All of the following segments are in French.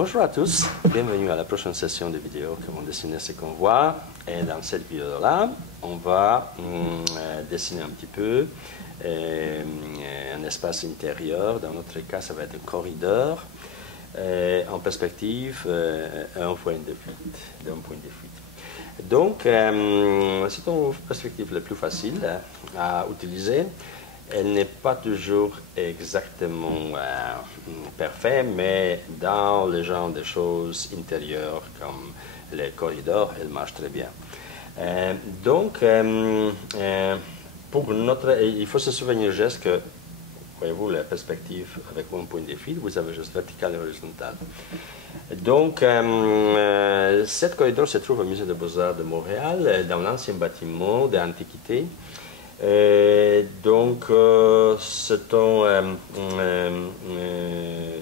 Bonjour à tous, bienvenue à la prochaine session de vidéos que vont dessiner ce qu'on voit. Et dans cette vidéo-là, on va dessiner un petit peu un espace intérieur. Dans notre cas, ça va être un corridor. En perspective, un point de fuite. Donc, c'est une perspective la plus facile à utiliser. Elle n'est pas toujours exactement parfaite, mais dans le genre de choses intérieures comme les corridors, elle marche très bien. Il faut se souvenir juste que, voyez-vous, la perspective avec un point de fuite, vous avez juste vertical et horizontal. Donc, cet corridor se trouve au Musée des Beaux-Arts de Montréal, dans l'ancien bâtiment d'Antiquité. Il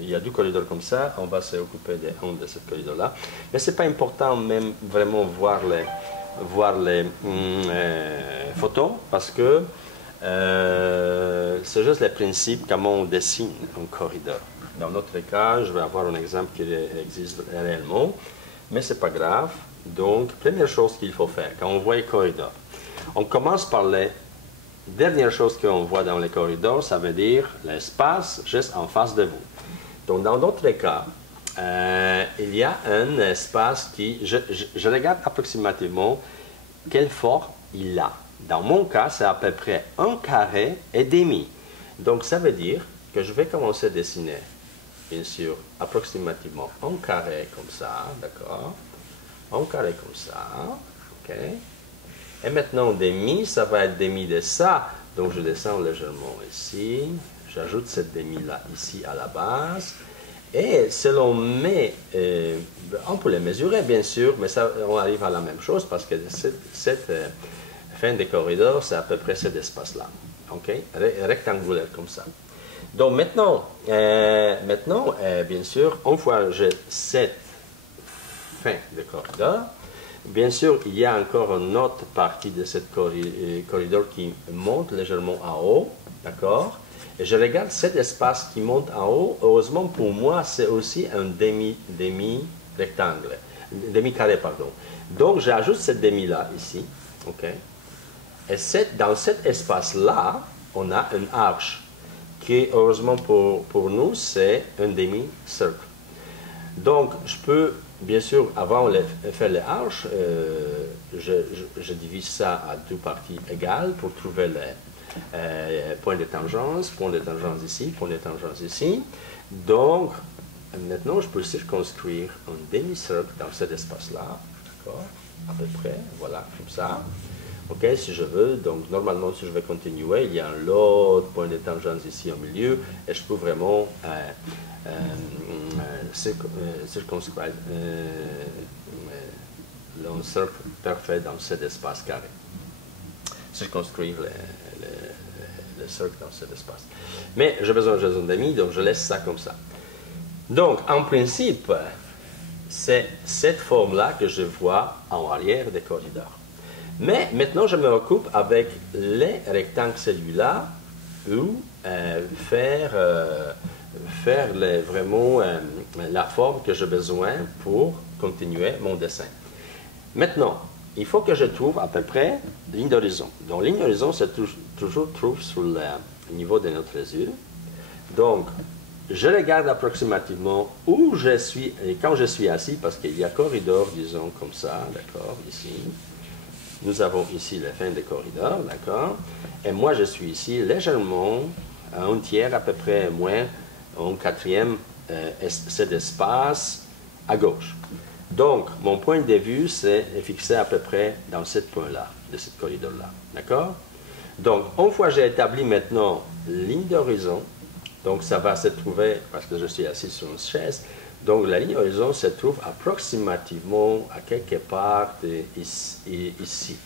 y a deux corridors comme ça, on va s'occuper d'un de ces corridors-là. Mais ce n'est pas important même vraiment voir les photos, parce que c'est juste le principe comment on dessine un corridor. Dans notre cas, je vais avoir un exemple qui existe réellement, mais ce n'est pas grave. Donc, première chose qu'il faut faire, quand on voit un corridor, on commence par les dernière chose qu'on voit dans les corridors, ça veut dire l'espace juste en face de vous. Donc, dans d'autres cas, il y a un espace qui, je regarde approximativement quelle forme il a. Dans mon cas, c'est à peu près 1,5 carré. Donc, ça veut dire que je vais commencer à dessiner, bien sûr, approximativement 1 carré comme ça, d'accord? 1 carré comme ça, ok? Et maintenant, demi, ça va être demi de ça. Donc, je descends légèrement ici. J'ajoute cette demi-là ici à la base. Et selon mes... on peut les mesurer, bien sûr, mais ça, on arrive à la même chose parce que cette fin de corridor, c'est à peu près cet espace-là. OK? Rectangulaire comme ça. Donc, maintenant, bien sûr, une fois j'ai cette fin de corridor, bien sûr, il y a encore une autre partie de ce corridor qui monte légèrement en haut, d'accord? Et je regarde cet espace qui monte en haut. Heureusement pour moi, c'est aussi un demi-rectangle, demi-carré, pardon. Donc, j'ajoute cette demi-là ici, ok? Et dans cet espace-là, on a une arche qui, heureusement pour nous, c'est un demi-cercle. Donc, je peux... Bien sûr, avant de faire les arches, je divise ça à deux parties égales pour trouver les points de tangence ici, point de tangence ici. Donc, maintenant, je peux circonscrire un demi-cercle dans cet espace-là, d'accord, à peu près, voilà, comme ça. Ok, si je veux, donc normalement, si je vais continuer, il y a un autre point de tangence ici au milieu, et je peux vraiment circonscrire un cercle parfait dans cet espace carré. Circonscrire le cercle dans cet espace. Mais j'ai besoin de un demi, donc je laisse ça comme ça. Donc, en principe, c'est cette forme-là que je vois en arrière des corridors. Mais maintenant, je me occupe avec les rectangles celui-là ou faire vraiment la forme que j'ai besoin pour continuer mon dessin. Maintenant, il faut que je trouve à peu près ligne d'horizon. Donc, ligne d'horizon, c'est toujours trouve sur le niveau de notre yeux. Donc, je regarde approximativement où je suis, et quand je suis assis, parce qu'il y a corridor, disons comme ça, d'accord, ici. Nous avons ici la fin des corridors, d'accord? Et moi, je suis ici légèrement, à un tiers à peu près, moins, un quatrième, cet espace à gauche. Donc, mon point de vue, c'est fixé à peu près dans ce point-là, de ce corridor-là, d'accord? Donc, une fois que j'ai établi maintenant ligne d'horizon, donc ça va se trouver, parce que je suis assis sur une chaise, donc la ligne d'horizon se trouve approximativement à quelque part ici,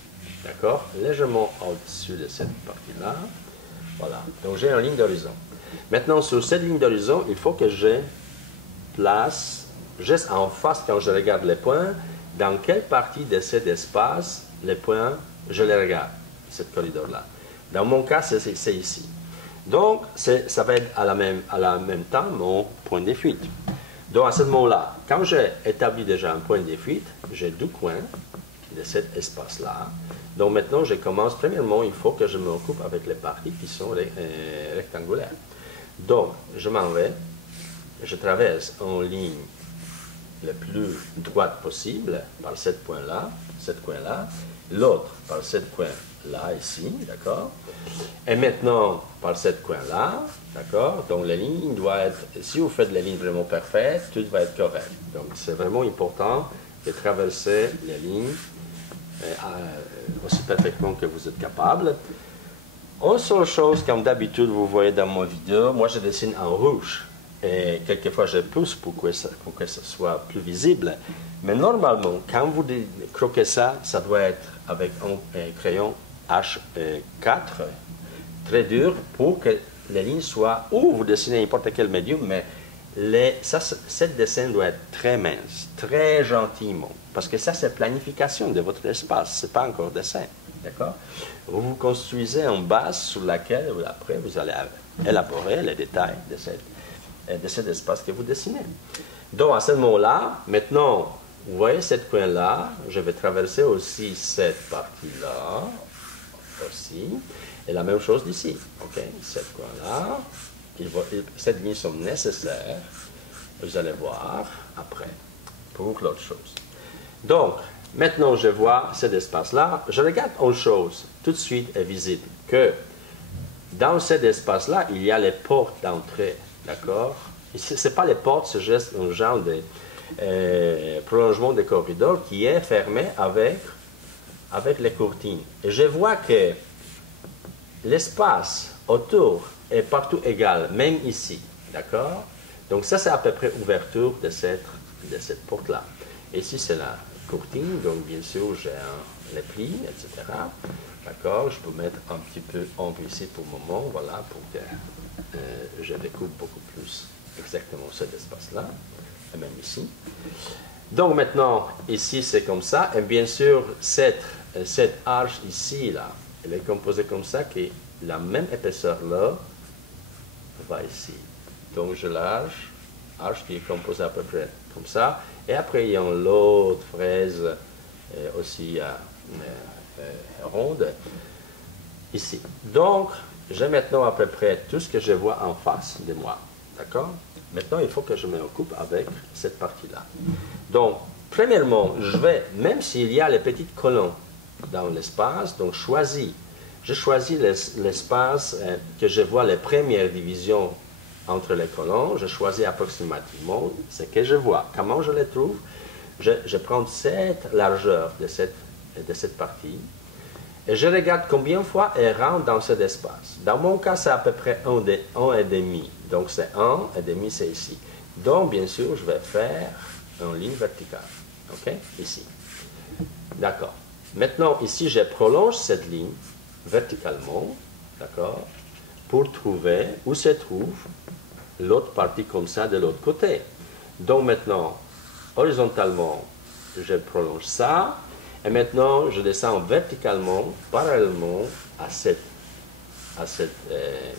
d'accord? Légèrement au-dessus de cette partie-là. Voilà, donc j'ai une ligne d'horizon. Maintenant, sur cette ligne d'horizon, il faut que je place, juste en face quand je regarde les points, dans quelle partie de cet espace, les points, je les regarde, ce corridor-là. Dans mon cas, c'est ici. Donc, ça va être à la même temps mon point de fuite. Donc à ce moment-là, quand j'ai établi déjà un point de fuite, j'ai deux coins de cet espace-là. Donc maintenant, je commence. Premièrement, il faut que je m'occupe avec les parties qui sont rectangulaires. Donc, je m'en vais, je traverse en ligne le plus droite possible par ce point-là, l'autre par ce coin-là, ici, d'accord? Et maintenant, par ce coin-là, d'accord? Donc, la ligne doit être, si vous faites la ligne vraiment parfaite, tout va être correct. Donc, c'est vraiment important de traverser les lignes aussi parfaitement que vous êtes capable. Une seule chose, comme d'habitude, vous voyez dans mon vidéo, moi je dessine en rouge. Et quelquefois je pousse pour que ce soit plus visible. Mais normalement, quand vous croquez ça, ça doit être avec un crayon H4, très dur, pour que les lignes soient, ou vous dessinez n'importe quel médium, mais cette dessin doit être très mince, très gentiment, parce que ça c'est planification de votre espace, ce n'est pas encore dessin, d'accord? Vous construisez une base sur laquelle après vous allez élaborer les détails de cet espace que vous dessinez. Donc à ce moment-là, maintenant, vous voyez cette coin-là, je vais traverser aussi cette partie-là, aussi, et la même chose d'ici, ok? Cette coin-là. Ces lignes sont nécessaires, vous allez voir après, pour l'autre chose. Donc, maintenant je vois cet espace-là, je regarde une chose, tout de suite est visible, que dans cet espace-là, il y a les portes d'entrée, d'accord? Ce n'est pas les portes, c'est juste un genre de prolongement de corridor qui est fermé avec les courtines. Et je vois que l'espace autour est partout égal, même ici, d'accord? Donc ça, c'est à peu près l'ouverture de cette porte-là. Ici, c'est la courtine, donc bien sûr, j'ai les plis, etc. D'accord? Je peux mettre un petit peu ombre ici pour le moment, voilà, pour que je découpe beaucoup plus exactement cet espace-là, et même ici. Donc maintenant, ici, c'est comme ça, et bien sûr, cette arche ici, là, elle est composée comme ça, que la même épaisseur-là va ici. Donc je lâche, arche qui est composée à peu près comme ça. Et après, il y a l'autre fraise aussi ronde ici. Donc, j'ai maintenant à peu près tout ce que je vois en face de moi. D'accord? Maintenant, il faut que je m'occupe avec cette partie-là. Donc, premièrement, je vais, même s'il y a les petites colonnes dans l'espace, donc je choisis l'espace que je vois les premières divisions entre les colonnes, je choisis approximativement ce que je vois. Comment je les trouve? Je prends cette largeur de cette partie et je regarde combien de fois elle rentre dans cet espace. Dans mon cas, c'est à peu près 1,5. Donc c'est 1,5, c'est ici. Donc, bien sûr, je vais faire une ligne verticale. OK? Ici. D'accord. Maintenant, ici, je prolonge cette ligne verticalement, d'accord, pour trouver où se trouve l'autre partie comme ça de l'autre côté. Donc maintenant, horizontalement, je prolonge ça, et maintenant, je descends verticalement, parallèlement à cette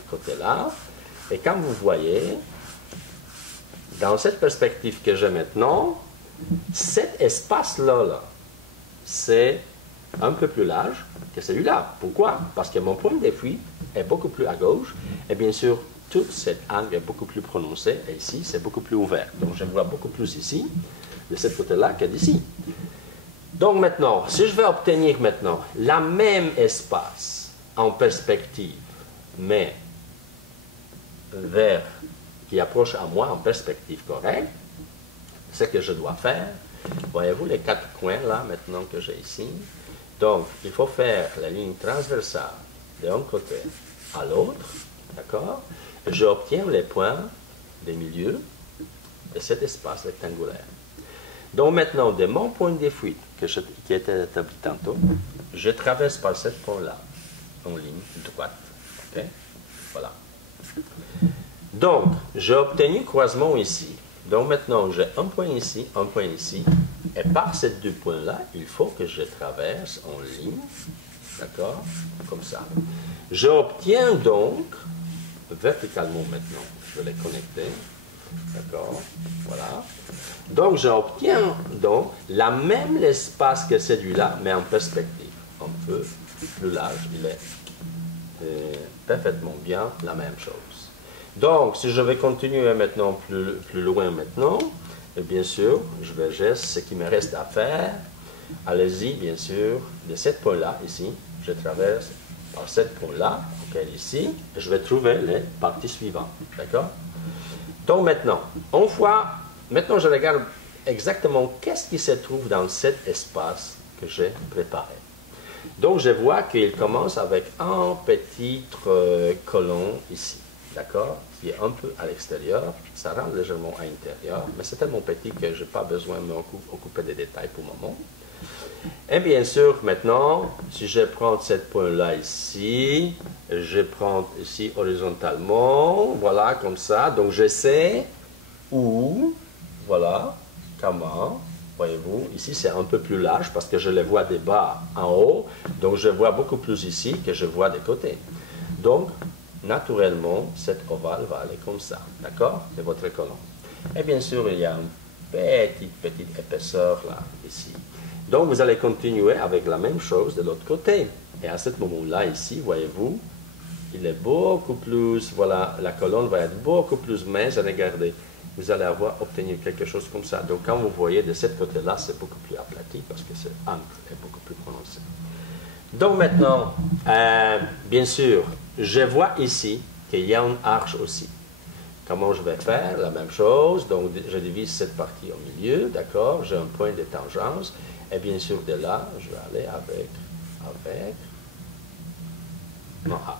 côté-là, et comme vous voyez, dans cette perspective que j'ai maintenant, cet espace-là, c'est un peu plus large que celui-là. Pourquoi? Parce que mon point de fuite est beaucoup plus à gauche, et bien sûr, tout cet angle est beaucoup plus prononcé, et ici, c'est beaucoup plus ouvert. Donc, je vois beaucoup plus ici, de ce côté-là, que d'ici. Donc, maintenant, si je veux obtenir maintenant la même espace en perspective, mais vers qui approche à moi en perspective correcte, ce que je dois faire, voyez-vous les 4 coins là, maintenant que j'ai ici. Donc, il faut faire la ligne transversale d'un côté à l'autre, d'accord? J'obtiens les points des milieux de cet espace rectangulaire. Donc maintenant, de mon point de fuite qui était établi tantôt, je traverse par ce point-là, en ligne droite. Okay? Voilà. Donc, j'ai obtenu croisement ici. Donc maintenant, j'ai un point ici, et par ces deux points-là, il faut que je traverse en ligne, d'accord, comme ça. J'obtiens donc, verticalement maintenant, je vais les connecter, D'accord? Voilà. Donc, j'obtiens donc la même espace que celui-là, mais en perspective. Un peu plus large, il est parfaitement bien la même chose. Donc, si je vais continuer maintenant plus loin maintenant, et bien sûr, je vais juste ce qui me reste à faire. Allez-y, bien sûr, de ce point-là, ici, je traverse par ce point-là, okay, ici, et je vais trouver les parties suivantes. D'accord? Donc maintenant, maintenant je regarde exactement qu'est-ce qui se trouve dans cet espace que j'ai préparé. Donc je vois qu'il commence avec un petit colon ici, d'accord, qui est un peu à l'extérieur, ça rentre légèrement à l'intérieur, mais c'est tellement petit que je n'ai pas besoin de m'occuper des détails pour le moment. Et bien sûr, maintenant, si je prends ce point-là ici, je prends ici horizontalement, voilà, comme ça. Donc, je sais où, voilà, comment, voyez-vous, ici c'est un peu plus large parce que je le vois des bas en haut, donc je vois beaucoup plus ici que je vois des côtés. Donc, naturellement, cet ovale va aller comme ça, d'accord, c'est votre colonne. Et bien sûr, il y a une petite épaisseur là, ici. Donc, vous allez continuer avec la même chose de l'autre côté. Et à ce moment-là, ici, voyez-vous, il est beaucoup plus, voilà, la colonne va être beaucoup plus mince. Regardez, vous allez obtenir quelque chose comme ça. Donc, quand vous voyez de ce côté-là, c'est beaucoup plus aplati parce que c'est ample et beaucoup plus prononcé. Donc, maintenant, bien sûr, je vois ici qu'il y a une arche aussi. Comment je vais faire? La même chose. Donc, je divise cette partie au milieu, d'accord? J'ai un point de tangence. Et bien sûr, de là, je vais aller avec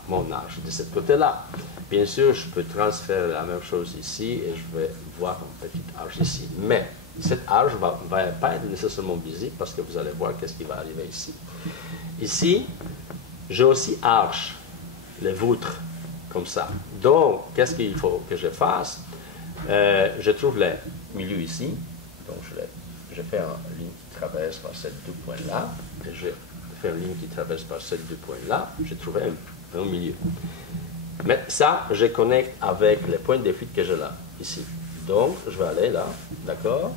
mon arche de ce côté-là. Bien sûr, je peux transférer la même chose ici et je vais voir une petite arche ici. Mais cette arche ne va pas être nécessairement visible parce que vous allez voir qu'est-ce qui va arriver ici. Ici, j'ai aussi arche, les voûtes, comme ça. Donc, qu'est-ce qu'il faut que je fasse? Je trouve le milieu ici. Donc, je fais une ligne qui traverse par ces deux points-là. Et je fais une ligne qui traverse par ces deux points-là. J'ai trouvé un milieu. Mais ça, je connecte avec les points de fuite que j'ai là, ici. Donc, je vais aller là, d'accord?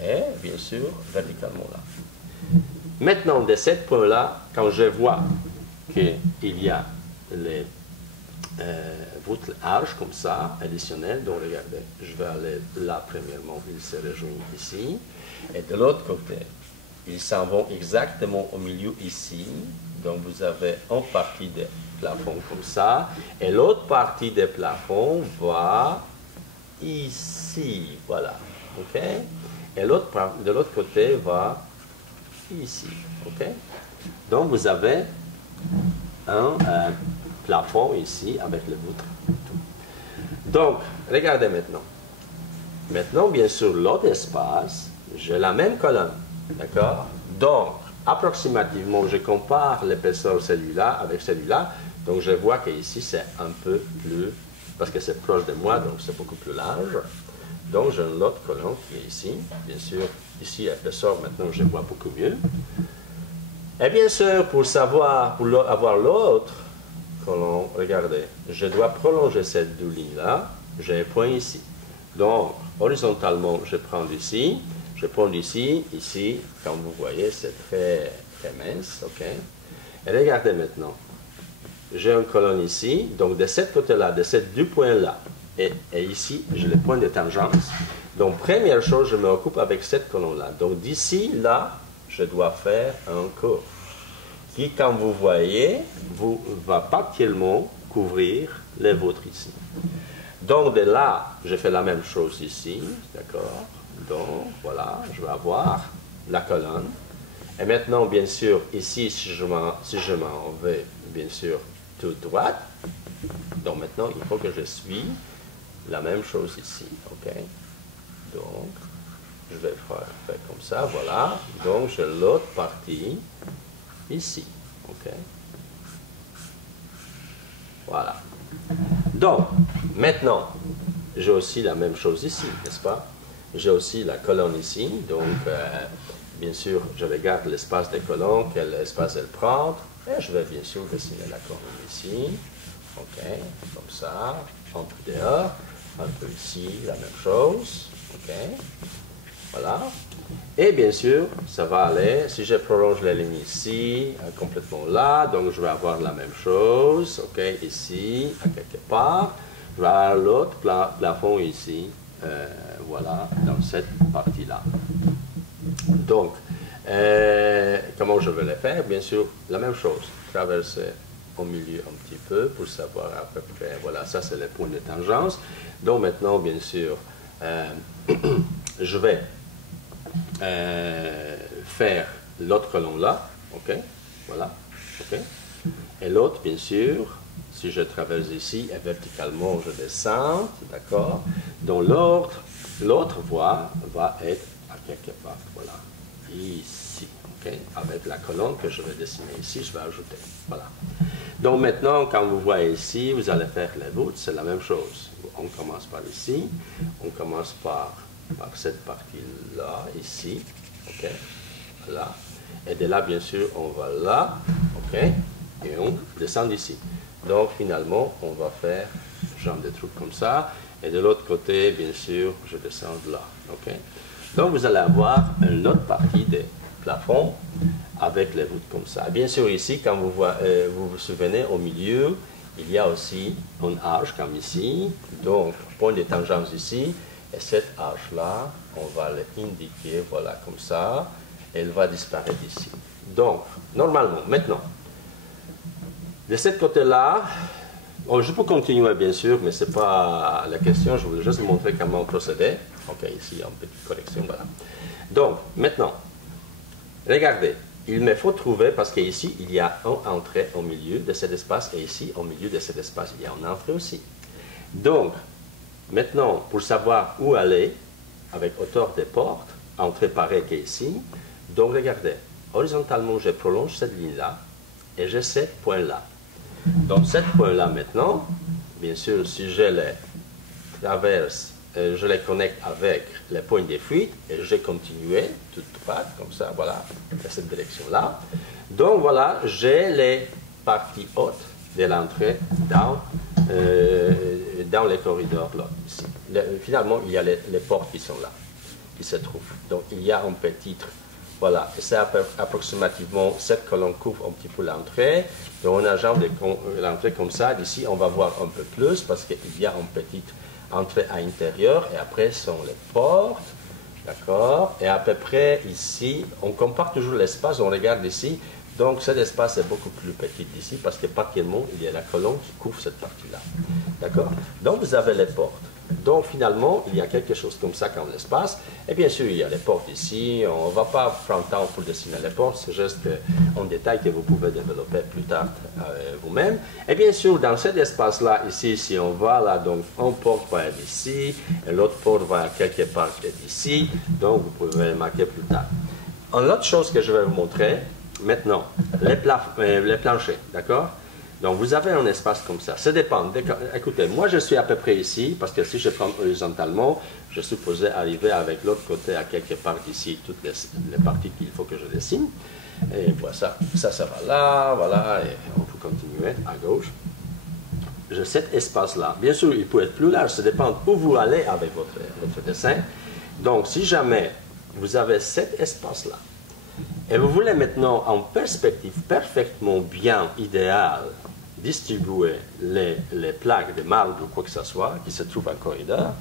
Et, bien sûr, verticalement là. Maintenant, de ce point-là, quand je vois qu'il y a les voûtes arches comme ça, additionnelles, donc regardez, je vais aller là, premièrement, ils se rejoignent ici. Et de l'autre côté, ils s'en vont exactement au milieu ici. Donc, vous avez une partie des plafonds comme ça. Et l'autre partie des plafonds va ici. Voilà. OK? Et de l'autre côté va ici. OK? Donc, vous avez un plafond ici avec le voûte. Donc, regardez maintenant. Maintenant, bien sûr, l'autre espace, j'ai la même colonne. D'accord? Donc, approximativement, je compare l'épaisseur de celui-là avec celui-là. Donc, je vois qu'ici, c'est un peu plus, parce que c'est proche de moi, donc c'est beaucoup plus large. Donc, j'ai une autre colonne qui est ici. Bien sûr, ici, l'épaisseur, maintenant, je vois beaucoup mieux. Et bien sûr, pour avoir l'autre colonne, regardez, je dois prolonger cette deux lignes-là. J'ai un point ici. Donc, horizontalement, je prends ici. Je prends ici, ici, comme vous voyez, c'est très, très mince, ok? Et regardez maintenant, j'ai une colonne ici, donc de ce côté-là, de ces deux points-là, et ici, j'ai le point de tangence. Donc, première chose, je m'occupe avec cette colonne-là. Donc, d'ici, là, je dois faire un courbe qui, comme vous voyez, va partiellement couvrir les vôtres ici. Donc, de là, je fais la même chose ici, d'accord? Donc, voilà, je vais avoir la colonne. Et maintenant, bien sûr, ici, si je m'en vais, bien sûr, tout droite, donc maintenant, il faut que je suis la même chose ici, ok? Donc, je vais faire comme ça, voilà. Donc, j'ai l'autre partie ici, ok? Voilà. Donc, maintenant, j'ai aussi la même chose ici, n'est-ce pas? J'ai aussi la colonne ici, donc bien sûr, je regarde l'espace des colonnes, quel espace elle prend, et je vais bien sûr dessiner la colonne ici, ok, comme ça, un peu dehors. un peu ici, la même chose. OK. Voilà. Et bien sûr, ça va aller, si je prolonge la ligne ici, complètement là, donc je vais avoir la même chose, OK, ici, à quelque part. Je vais avoir l'autre plafond ici, voilà, dans cette partie-là. Donc, comment je vais le faire? Bien sûr, la même chose, traverser au milieu un petit peu pour savoir à peu près, voilà, ça c'est le point de tangence. Donc maintenant, bien sûr, je vais faire l'autre colonne là, ok, voilà, ok, et l'autre, bien sûr, si je traverse ici et verticalement je descends, d'accord, donc l'autre voie va être à quelque part, voilà, ici, ok, avec la colonne que je vais dessiner ici, je vais ajouter, voilà. Donc maintenant, quand vous voyez ici, vous allez faire les voûtes, c'est la même chose. On commence par ici, on commence par cette partie-là, ici, ok, là, et de là, bien sûr, on va là, ok, et on descend ici. Donc, finalement, on va faire genre des trucs comme ça, et de l'autre côté, bien sûr, je descends là, ok. Donc, vous allez avoir une autre partie des plafonds avec les voûtes comme ça. Bien sûr, ici, quand vous vous souvenez, au milieu, il y a aussi une arche comme ici, donc, point de tangence ici, et cette arche-là, on va l'indiquer, voilà, comme ça, et elle va disparaître ici. Donc, normalement, maintenant, de ce côté-là, je peux continuer, bien sûr, mais ce n'est pas la question, je voulais juste vous montrer comment procéder. Ok, ici, il y a une petite correction, voilà. Donc, maintenant, regardez, il me faut trouver, parce qu'ici, il y a une entrée au milieu de cet espace, et ici, au milieu de cet espace, il y a une entrée aussi. Donc, maintenant, pour savoir où aller, avec hauteur des portes, entrée pareille qu'ici, donc regardez, horizontalement, je prolonge cette ligne-là, et j'ai ce point-là. Donc, ce point-là maintenant, bien sûr, si je les traverse, je les connecte avec les points de fuite, et je continue tout droit, comme ça, voilà, dans cette direction-là. Donc, voilà, j'ai les parties hautes de l'entrée dans les corridors là, ici. Finalement, il y a les portes qui sont là, qui se trouvent. Donc, il y a un petit, voilà, et c'est approximativement, cette colonne couvre un petit peu l'entrée. Donc, on a genre l'entrée comme ça. D'ici, on va voir un peu plus parce qu'il y a une petite entrée à l'intérieur et après sont les portes. D'accord? Et à peu près ici, on compare toujours l'espace, on regarde ici. Donc, cet espace est beaucoup plus petit ici parce que partiellement, il y a la colonne qui couvre cette partie-là. D'accord? Donc, vous avez les portes. Donc, finalement, il y a quelque chose comme ça comme l'espace. Et bien sûr, il y a les portes ici. On ne va pas prendre temps pour dessiner les portes. C'est juste un détail que vous pouvez développer plus tard vous-même. Et bien sûr, dans cet espace-là, ici, si on va là, donc, une porte va être ici et l'autre porte va quelque part être ici. Donc, vous pouvez le marquer plus tard. Une autre chose que je vais vous montrer, maintenant, les planchers, d'accord? Donc, vous avez un espace comme ça. Ça dépend. Écoutez, moi, je suis à peu près ici, parce que si je prends horizontalement, je suis supposé arriver avec l'autre côté à quelque part ici, toutes les parties qu'il faut que je dessine. Et voilà, ça va là, voilà, et on peut continuer à gauche. J'ai cet espace-là. Bien sûr, il peut être plus large, ça dépend où vous allez avec votre dessin. Donc, si jamais vous avez cet espace-là, et vous voulez maintenant, en perspective parfaitement bien idéale, distribuer les plaques de marbre ou quoi que ce soit qui se trouvent en corridor.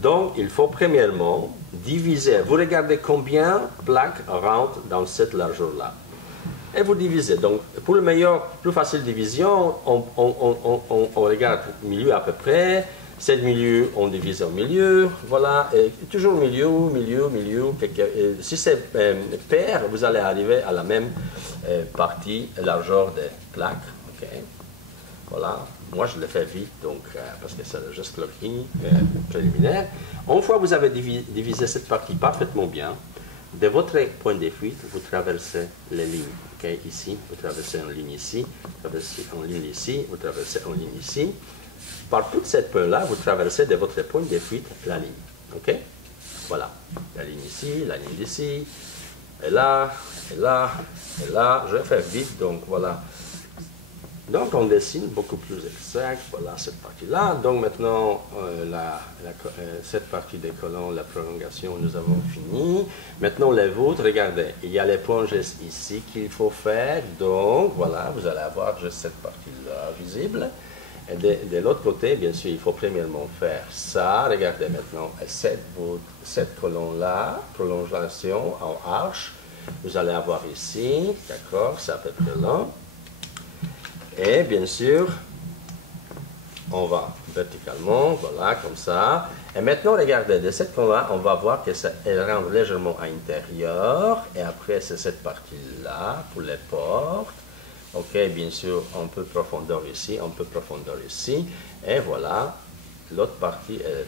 Donc, il faut premièrement diviser. Vous regardez combien de plaques rentrent dans cette largeur-là. Et vous divisez. Donc, pour le meilleur, plus facile division, on regarde le milieu à peu près. 7 milieux, on divise au milieu, voilà, et toujours milieu. Si c'est pair, vous allez arriver à la même partie, largeur des plaques, ok, voilà. Moi, je le fais vite, donc, parce que c'est juste le préliminaire. Une fois que vous avez divisé cette partie parfaitement bien, de votre point de fuite, vous traversez les lignes, ok, ici, vous traversez une ligne ici, vous traversez une ligne ici, vous traversez une ligne ici. Par toute cette point-là, vous traversez de votre point de fuite la ligne. OK? Voilà. La ligne ici, la ligne ici, et là, et là, et là. Je vais faire vite, donc voilà. Donc, on dessine beaucoup plus exact. Voilà cette partie-là. Donc, maintenant, cette partie des colonnes, la prolongation, nous avons fini. Maintenant, les voûtes, regardez, il y a les points juste ici qu'il faut faire. Donc, voilà, vous allez avoir juste cette partie-là visible. Et de l'autre côté, bien sûr, il faut premièrement faire ça. Regardez maintenant, cette colonne-là, prolongation en arche, vous allez avoir ici, d'accord, c'est à peu près là. Et bien sûr, on va verticalement, voilà, comme ça. Et maintenant, regardez, de cette colonne-là, on va voir qu'elle rentre légèrement à l'intérieur. Et après, c'est cette partie-là pour les portes. Ok, bien sûr, un peu profondeur ici, un peu profondeur ici. Et voilà, l'autre partie est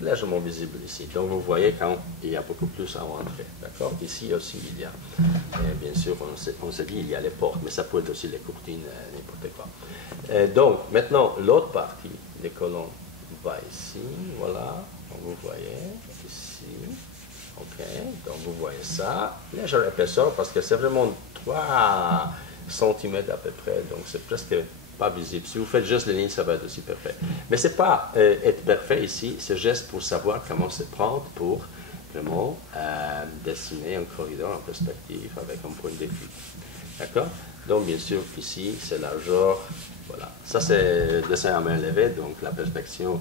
légèrement visible ici. Donc, vous voyez quand il y a beaucoup plus à rentrer. D'accord? Ici aussi, il y a. Et bien sûr, on s'est dit, il y a les portes, mais ça peut être aussi les courtines, n'importe quoi. Et donc, maintenant, l'autre partie des colonnes va ici. Voilà, donc vous voyez, ici. Ok, donc vous voyez ça. Légère épaisseur parce que c'est vraiment 3 centimètres à peu près, donc c'est presque pas visible. Si vous faites juste les lignes, ça va être aussi parfait. Mais c'est pas être parfait ici, c'est juste pour savoir comment se prendre pour vraiment dessiner un corridor en perspective avec un point de vue. D'accord? Donc bien sûr, ici, c'est largeur. Voilà. Ça, c'est le dessin à main levée, donc la perspective, vous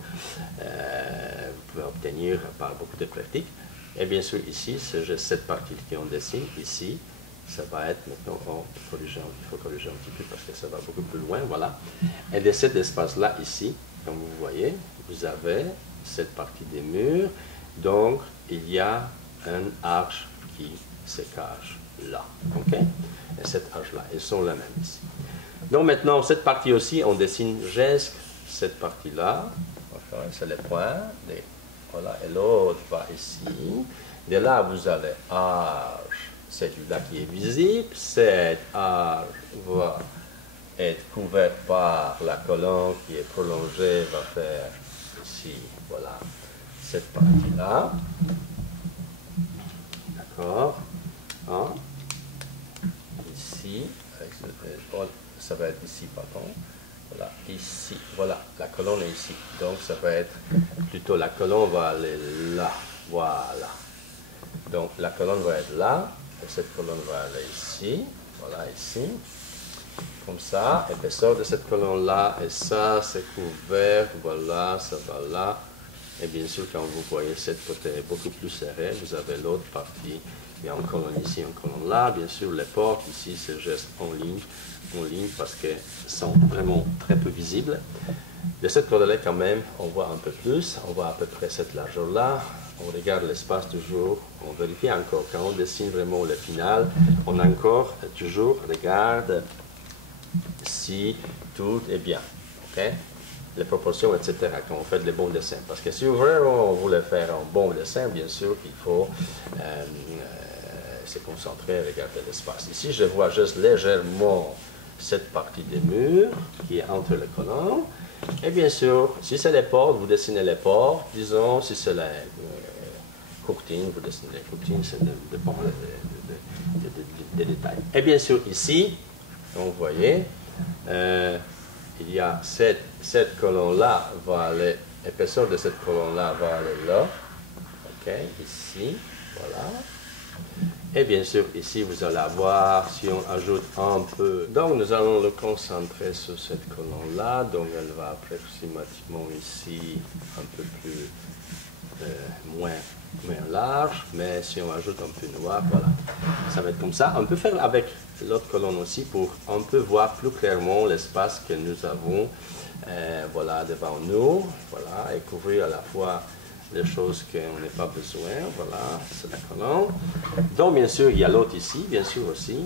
pouvez obtenir par beaucoup de pratique. Et bien sûr, ici, c'est juste cette partie qu'on dessine ici. Ça va être maintenant, il faut corriger un petit peu parce que ça va beaucoup plus loin, voilà. Et de cet espace-là, ici, comme vous voyez, vous avez cette partie des murs. Donc, il y a une arche qui se cache là, ok? Et cette arche-là, elles sont les mêmes ici. Donc maintenant, cette partie aussi, on dessine juste cette partie-là. C'est les points, voilà, et l'autre va ici. De là, vous avez arche. Celui-là qui est visible, cette arche va être couverte par la colonne qui est prolongée, va faire ici, voilà, cette partie-là. D'accord? Hein? Ici, ça va être ici, pardon. Voilà, ici, voilà, la colonne est ici. Donc, ça va être plutôt la colonne va aller là, voilà. Donc, la colonne va être là. Et cette colonne va aller ici, voilà, ici, comme ça, épaisseur de cette colonne-là, et ça, c'est couvert, voilà, ça va là, et bien sûr, quand vous voyez cette côté beaucoup plus serré, vous avez l'autre partie, il y a une colonne ici, une colonne là, bien sûr, les portes, ici, c'est juste en ligne, parce qu'elles sont vraiment très peu visibles. De cette colonne-là, quand même, on voit un peu plus, on voit à peu près cette largeur-là. On regarde l'espace toujours, on vérifie encore. Quand on dessine vraiment le final, on encore toujours regarde si tout est bien. Okay? Les proportions, etc. Quand on fait les bons dessins. Parce que si vraiment on voulait faire un bon dessin, bien sûr qu'il faut se concentrer et regarder l'espace. Ici, je vois juste légèrement cette partie des murs qui est entre les colonnes. Et bien sûr, si c'est les portes, vous dessinez les portes. Disons, si c'est la courtine, vous dessinez les courtines, c'est dépend des détails. Et bien sûr, ici, vous voyez, il y a cette colonne-là, l'épaisseur de cette colonne-là va aller là. OK, ici, voilà. Et bien sûr, ici, vous allez avoir, si on ajoute un peu, donc nous allons le concentrer sur cette colonne-là, donc elle va approximativement ici, un peu plus, moins large, mais si on ajoute un peu noir, voilà, ça va être comme ça. On peut faire avec l'autre colonne aussi pour un peu voir plus clairement l'espace que nous avons, voilà, devant nous, voilà, et couvrir à la fois les choses qu'on n'a pas besoin, voilà, c'est la colonne. Donc, bien sûr, il y a l'autre ici, bien sûr aussi,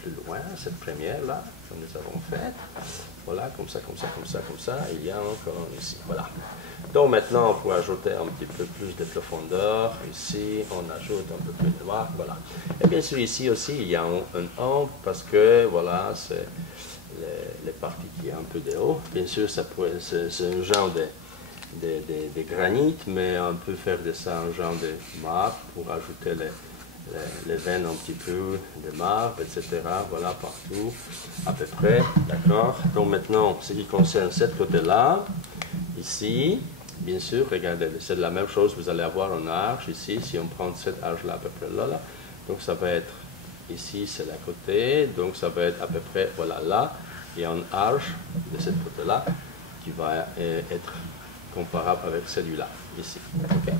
plus loin, cette première-là, que nous avons faite. Voilà, comme ça, comme ça, comme ça, comme ça, il y a une colonne ici, voilà. Donc, maintenant, on peut ajouter un petit peu plus de profondeur. Ici, on ajoute un peu plus de noir, voilà. Et bien sûr, ici aussi, il y a un ombre, parce que, voilà, c'est les parties qui ont un peu de haut. Bien sûr, c'est un genre de granit, mais on peut faire de ça un genre de marbre pour ajouter les veines un petit peu de marbre, etc. Voilà, partout, à peu près, d'accord. Donc maintenant, ce qui concerne ce côté-là, ici, bien sûr, regardez, c'est la même chose, vous allez avoir une arche ici, si on prend cette arche-là à peu près là, donc ça va être, ici c'est la côté, donc ça va être à peu près, voilà, là, et une arche de ce côté-là, qui va être comparable avec celui-là, ici. Okay.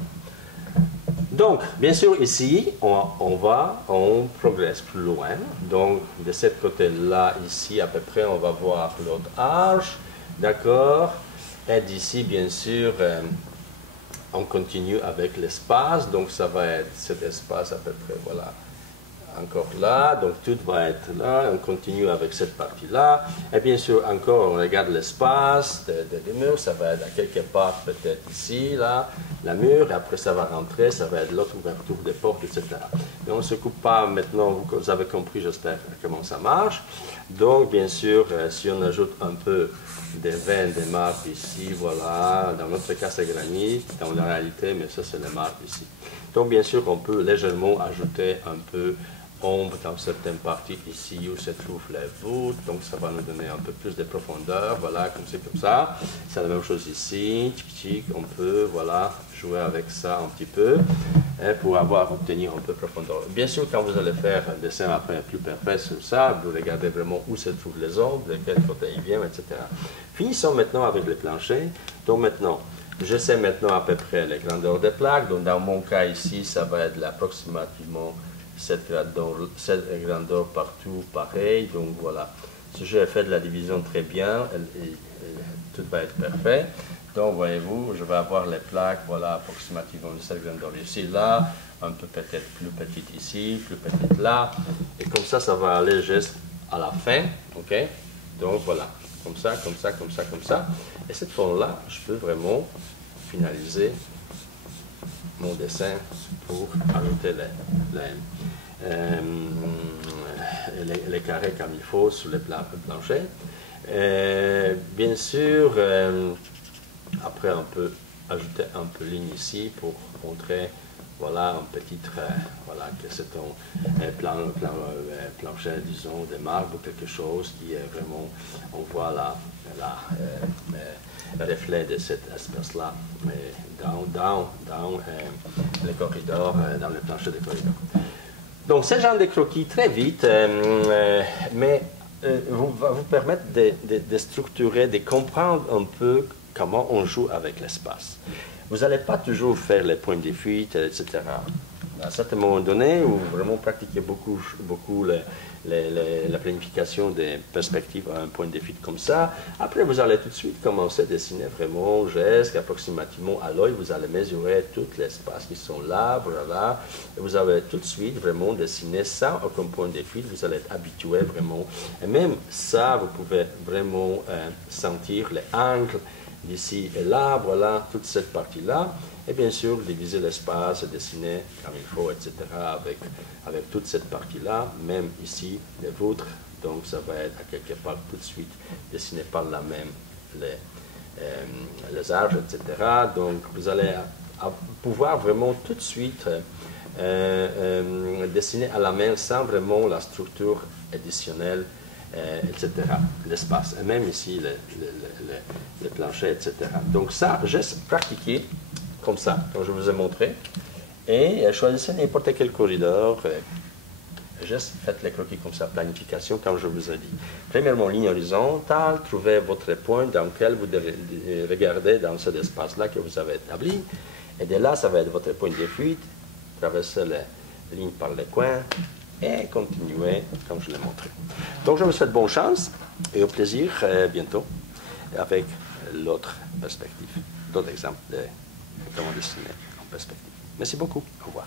Donc, bien sûr, ici, on progresse plus loin. Donc, de ce côté-là, ici, à peu près, on va voir l'autre arche, d'accord. Et d'ici, bien sûr, on continue avec l'espace. Donc, ça va être cet espace à peu près, voilà, encore là. Donc, tout va être là. On continue avec cette partie-là. Et bien sûr, encore, on regarde l'espace des murs. Ça va être à quelque part, peut-être ici, là, la mur. Et après, ça va rentrer. Ça va être l'autre ouverture des portes, etc. Mais on ne se coupe pas maintenant. Vous avez compris, j'espère, comment ça marche. Donc, bien sûr, si on ajoute un peu des veines de marbre ici, voilà. Dans notre cas, c'est granit. Dans la réalité, mais ça, c'est le marbre ici. Donc, bien sûr, on peut légèrement ajouter un peu ombre dans certaines parties ici où se trouvent les voûtes, donc ça va nous donner un peu plus de profondeur, voilà, comme ça. C'est la même chose ici, on peut, voilà, jouer avec ça un petit peu, pour obtenir un peu de profondeur. Bien sûr, quand vous allez faire un dessin après plus parfait sur ça, vous regardez vraiment où se trouvent les ombres, de quel côté ils viennent, etc. Finissons maintenant avec les planchers. Donc maintenant, je sais maintenant à peu près les grandeurs des plaques, donc dans mon cas ici, ça va être approximativement cette grandeur partout pareil, donc voilà. Si j'ai fait de la division très bien, tout va être parfait. Donc voyez-vous, je vais avoir les plaques, voilà, approximativement de cette grandeur ici, là, un peu peut-être plus petite ici, plus petite là, et comme ça va aller juste à la fin, ok? Donc voilà, comme ça, comme ça, comme ça, comme ça. Et cette forme-là, je peux vraiment finaliser mon dessin pour ajouter les carrés comme il faut sur les planchers. Bien sûr, après on peut ajouter un peu de ligne ici pour montrer, voilà, un petit trait, voilà, que c'est un plancher, disons, de marbre ou quelque chose qui est vraiment, on voit là, le reflet de cet espace-là, dans les corridors, dans le plancher des corridors. Donc, ce genre de croquis, très vite, mais va vous permettre de structurer, de comprendre un peu comment on joue avec l'espace. Vous n'allez pas toujours faire les points de fuite, etc. À un certain moment donné, vous vraiment pratiquez beaucoup la planification des perspectives à un point de fuite comme ça. Après, vous allez tout de suite commencer à dessiner vraiment gestes, approximativement à l'œil. Vous allez mesurer tout l'espace qui sont là, voilà. Et vous allez tout de suite vraiment dessiner ça comme point de fuite. Vous allez être habitué vraiment. Et même ça, vous pouvez vraiment sentir les angles d'ici et là, voilà, toute cette partie-là. Et bien sûr, diviser l'espace, dessiner comme il faut, etc. avec toute cette partie-là, même ici, les vôtres. Donc, ça va être à quelque part tout de suite dessiné par la même, les arches, etc. Donc, vous allez pouvoir vraiment tout de suite dessiner à la main sans vraiment la structure additionnelle, etc. L'espace, et même ici, les planchers, etc. Donc, ça, juste pratiquer comme ça, comme je vous ai montré, et choisissez n'importe quel corridor, juste faites les croquis comme ça, planification, comme je vous ai dit. Premièrement, ligne horizontale, trouvez votre point dans lequel vous devez regarder dans cet espace-là que vous avez établi, et de là, ça va être votre point de fuite, traversez les lignes par les coins, et continuez comme je l'ai montré. Donc, je vous souhaite bonne chance, et au plaisir, bientôt, avec l'autre perspective, d'autres exemples de comment dessiner en perspective. Merci beaucoup. Au revoir.